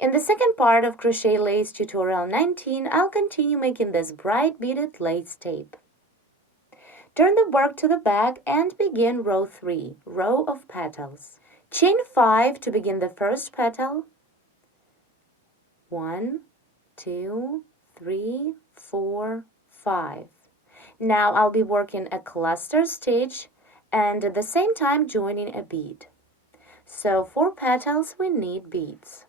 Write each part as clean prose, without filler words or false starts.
In the second part of Crochet Lace tutorial 19, I'll continue making this bright beaded lace tape. Turn the work to the back and begin row 3, row of petals. Chain 5 to begin the first petal. 1, 2, 3, 4, 5. Now I'll be working a cluster stitch and at the same time joining a bead. So for petals we need beads.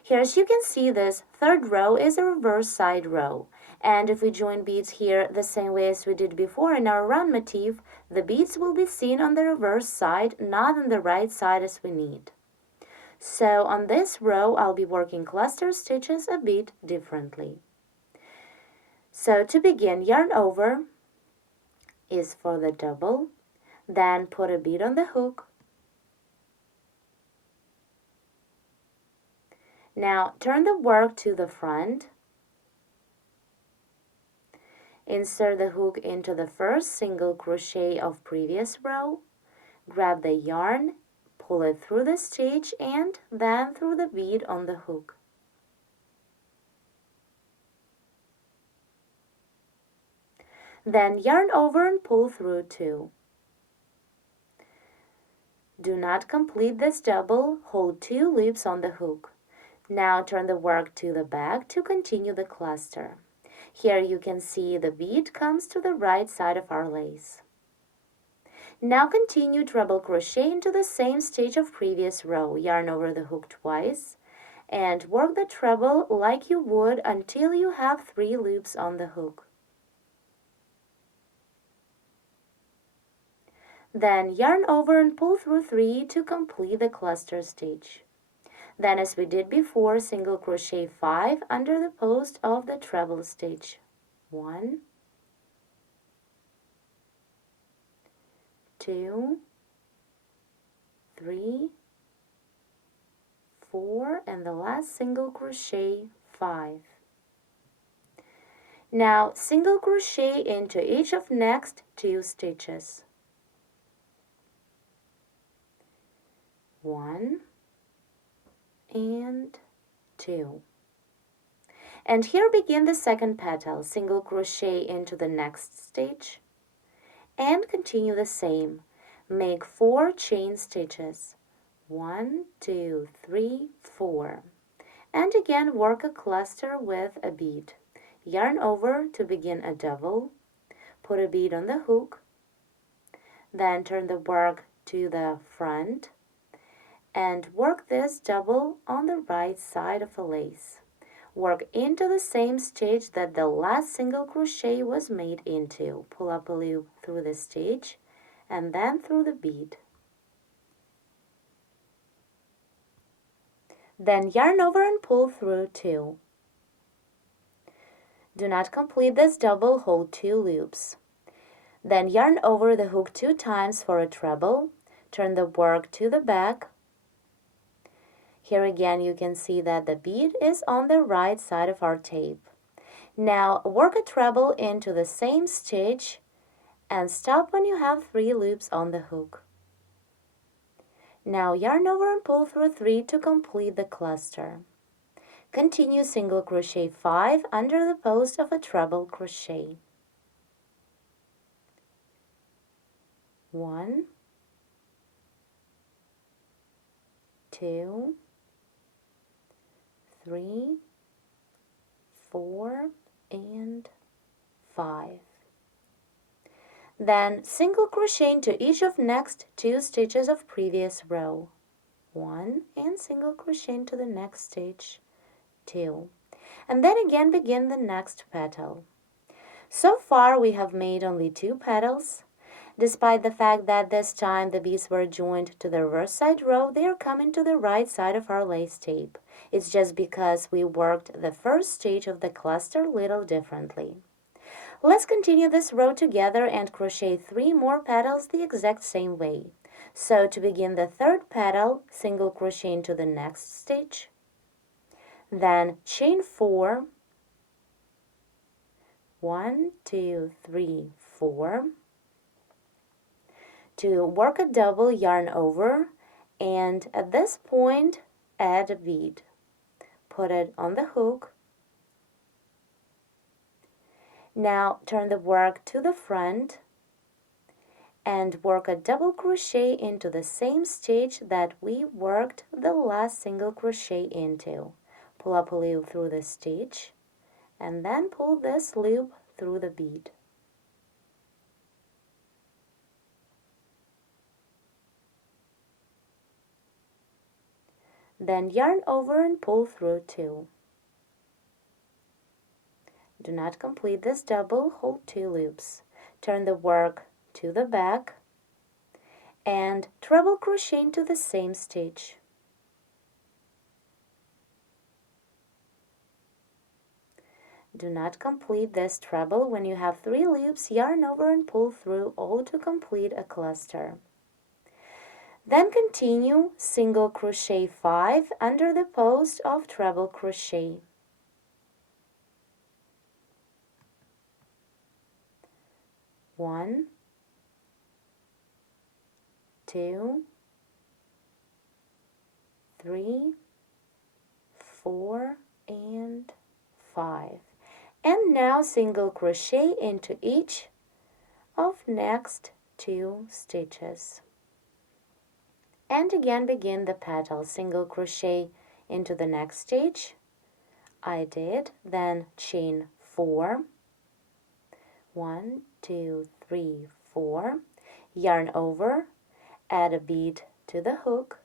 Here, as you can see, this third row is a reverse side row. And if we join beads here the same way as we did before in our round motif, the beads will be seen on the reverse side, not on the right side as we need. So on this row, I'll be working cluster stitches a bit differently. So to begin, yarn over is for the double, then put a bead on the hook. Now turn the work to the front. Insert the hook into the first single crochet of previous row. Grab the yarn, pull it through the stitch and then through the bead on the hook. Then yarn over and pull through 2. Do not complete this double, hold 2 loops on the hook. Now turn the work to the back to continue the cluster. Here you can see the bead comes to the right side of our lace. Now continue treble crochet into the same stitch of previous row. Yarn over the hook twice and work the treble like you would until you have 3 loops on the hook. Then yarn over and pull through 3 to complete the cluster stitch. Then, as we did before, single crochet 5 under the post of the treble stitch. 1, 2, 3, 4, and the last single crochet 5. Now single crochet into each of next 2 stitches. 1 and 2. And here begin the second petal. Single crochet into the next stitch and continue the same. Make 4 chain stitches. 1, 2, 3, 4. And again work a cluster with a bead. Yarn over to begin a double. Put a bead on the hook. Then turn the work to the front and work this double on the right side of a lace. Work into the same stitch that the last single crochet was made into. Pull up a loop through the stitch and then through the bead. Then yarn over and pull through 2. Do not complete this double, hold 2 loops. Then yarn over the hook 2 times for a treble. Turn the work to the back. Here again you can see that the bead is on the right side of our tape. Now work a treble into the same stitch and stop when you have 3 loops on the hook. Now yarn over and pull through 3 to complete the cluster. Continue single crochet 5 under the post of a treble crochet. 1, 2, 3, 4, and 5. Then single crochet into each of next 2 stitches of previous row. 1 and single crochet into the next stitch. 2. And then again begin the next petal. So far we have made only 2 petals. Despite the fact that this time the beads were joined to the reverse side row, they are coming to the right side of our lace tape. It's just because we worked the first stage of the cluster a little differently. Let's continue this row together and crochet 3 more petals the exact same way. So to begin the third petal, single crochet into the next stitch, then chain 4, 1, 2, 3, 4. To work a double, yarn over, and at this point add a bead. put it on the hook. Now turn the work to the front and work a double crochet into the same stitch that we worked the last single crochet into. Pull up a loop through the stitch and then pull this loop through the bead. Then yarn over and pull through 2. Do not complete this double, hold 2 loops. Turn the work to the back and treble crochet into the same stitch. Do not complete this treble. When you have 3 loops, yarn over and pull through all to complete a cluster. Then continue single crochet 5 under the post of treble crochet. 1, 2, 3, 4, and 5. And now single crochet into each of next 2 stitches. And again begin the petal. Single crochet into the next stitch. I did. Then chain 4. 1, 2, 3, 4. Yarn over, add a bead to the hook.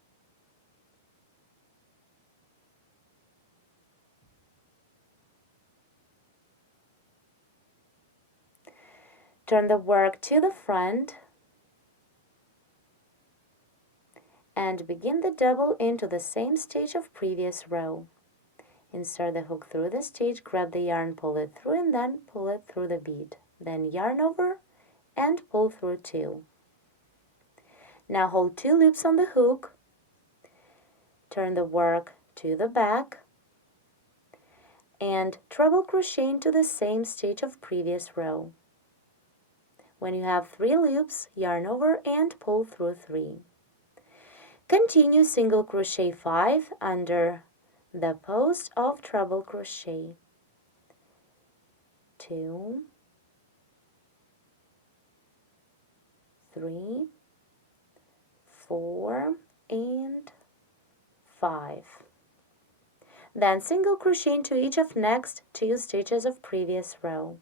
Turn the work to the front and begin the double into the same stitch of previous row. Insert the hook through the stitch, grab the yarn, pull it through, and then pull it through the bead. Then yarn over and pull through 2. Now hold 2 loops on the hook, turn the work to the back, and treble crochet into the same stitch of previous row. When you have 3 loops, yarn over and pull through 3. Continue single crochet 5 under the post of treble crochet. 2, 3, 4, and 5. Then single crochet into each of next 2 stitches of previous row.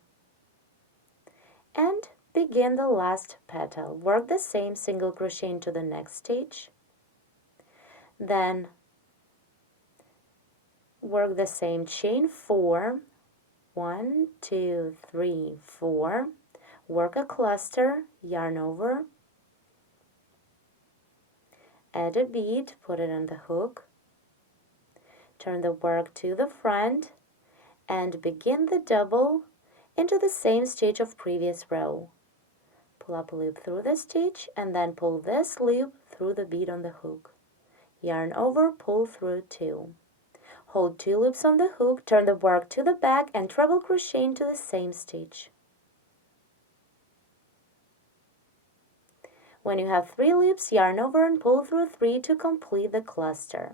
And begin the last petal. Work the same single crochet into the next stitch. Then work the same chain 4. 1, 2, 3, 4. Work a cluster, yarn over, add a bead, put it on the hook, turn the work to the front, and begin the double into the same stitch of previous row. Pull up a loop through the stitch and then pull this loop through the bead on the hook. Yarn over, pull through 2. Hold 2 loops on the hook, turn the work to the back and treble crochet into the same stitch. When you have 3 loops, yarn over and pull through 3 to complete the cluster.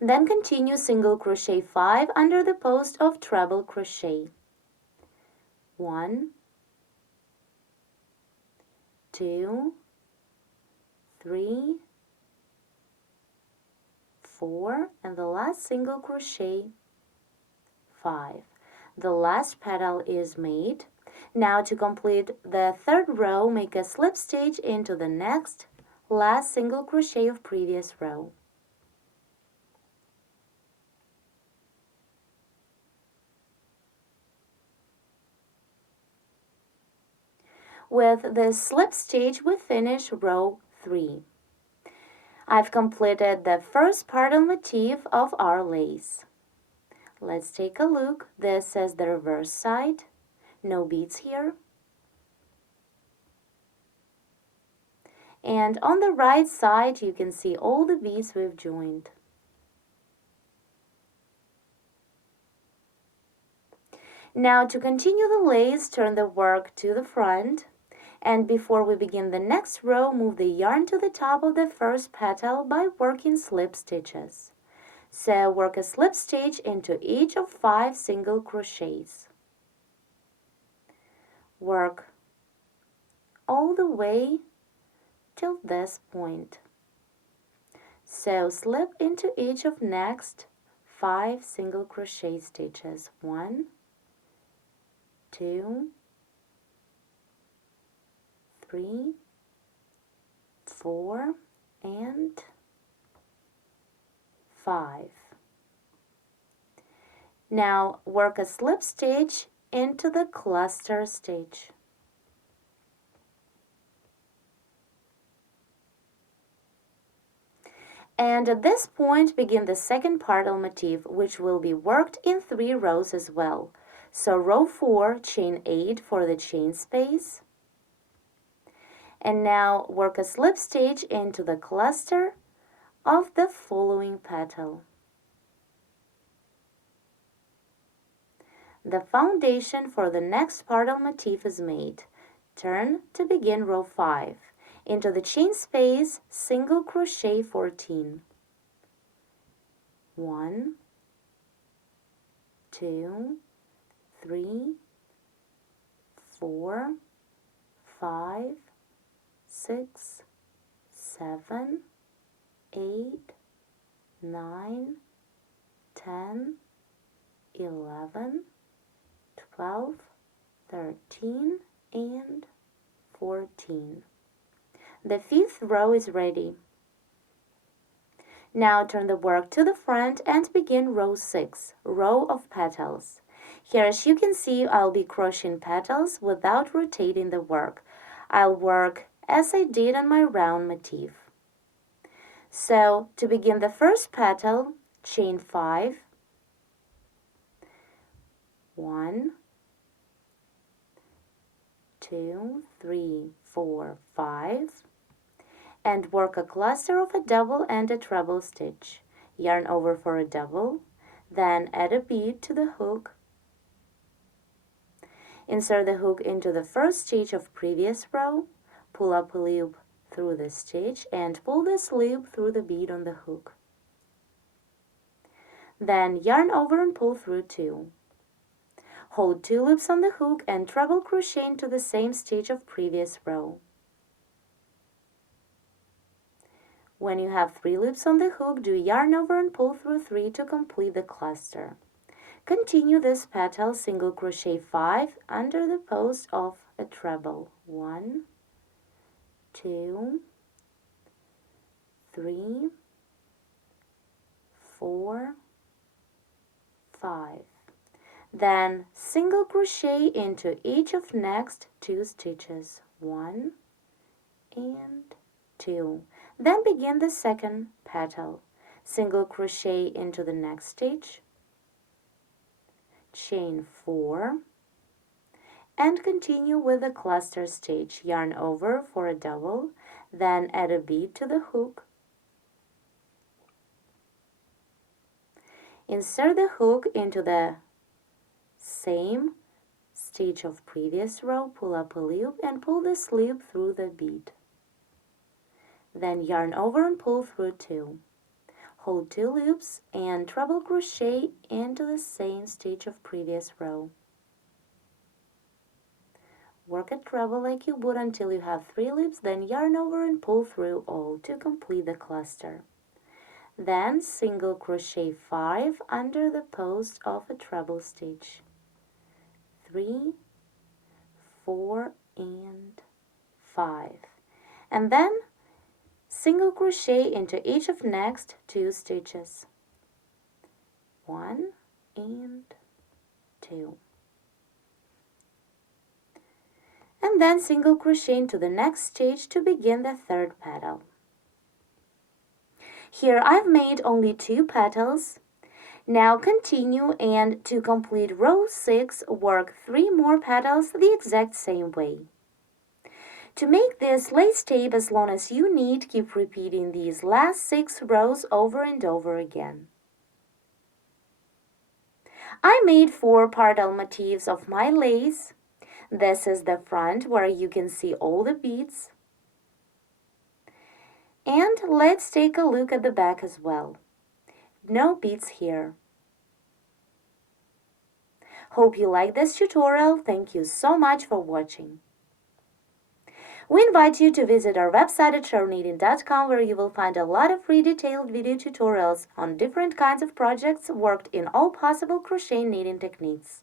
Then continue single crochet 5 under the post of treble crochet. 1, 2, 3, 4, and the last single crochet 5. The last petal is made. Now to complete the 3rd row, make a slip stitch into the next last single crochet of previous row. With this slip stitch, we finish row 3. I've completed the first part and motif of our lace. Let's take a look. This is the reverse side. No beads here. And on the right side, you can see all the beads we've joined. Now to continue the lace, turn the work to the front. And before we begin the next row, move the yarn to the top of the first petal by working slip stitches. So work a slip stitch into each of 5 single crochets. Work all the way till this point. So slip into each of next 5 single crochet stitches. 1, 2, 3, 4, and 5. Now work a slip stitch into the cluster stitch. And at this point begin the second pardal motif, which will be worked in 3 rows as well. So row 4, chain 8 for the chain space. And now work a slip stitch into the cluster of the following petal. The foundation for the next pardal motif is made. Turn to begin row 5. Into the chain space, single crochet 14. 1, 2, 3, 4, 5, 6, 7, 8, 9, 10, 11, 12, 13, and 14. The 5th row is ready. Now turn the work to the front and begin row 6, row of petals. Here, as you can see, I'll be crocheting petals without rotating the work. I'll work as I did on my round motif. So, to begin the first petal, chain 5, 1, 2, 3, 4, 5, and work a cluster of a double and a treble stitch. Yarn over for a double, then add a bead to the hook. Insert the hook into the first stitch of previous row, pull up a loop through the stitch, and pull this loop through the bead on the hook. Then yarn over and pull through 2. Hold 2 loops on the hook and treble crochet into the same stitch of previous row. When you have 3 loops on the hook, do yarn over and pull through 3 to complete the cluster. Continue this petal, single crochet 5 under the post of a treble. 1, 2, 3, 4, 5. Then single crochet into each of next 2 stitches. 1 and 2. Then begin the second petal. Single crochet into the next stitch, chain 4, and continue with the cluster stitch. Yarn over for a double, then add a bead to the hook. Insert the hook into the same stitch of previous row, pull up a loop and pull this loop through the bead. Then yarn over and pull through 2. Hold 2 loops and treble crochet into the same stitch of previous row. Work a treble like you would until you have 3 loops, then yarn over and pull through all to complete the cluster. Then single crochet 5 under the post of a treble stitch. 3, 4, and 5. And then single crochet into each of next 2 stitches. 1 and 2. And then single crochet into the next stitch to begin the third petal. Here I've made only 2 petals. Now continue, and to complete row 6, work 3 more petals the exact same way. To make this lace tape as long as you need, keep repeating these last 6 rows over and over again. I made 4 pardal motifs of my lace. This is the front where you can see all the beads. And let's take a look at the back as well. no beads here. Hope you like this tutorial. Thank you so much for watching. We invite you to visit our website at showknitting.com, where you will find a lot of free detailed video tutorials on different kinds of projects worked in all possible crochet knitting techniques.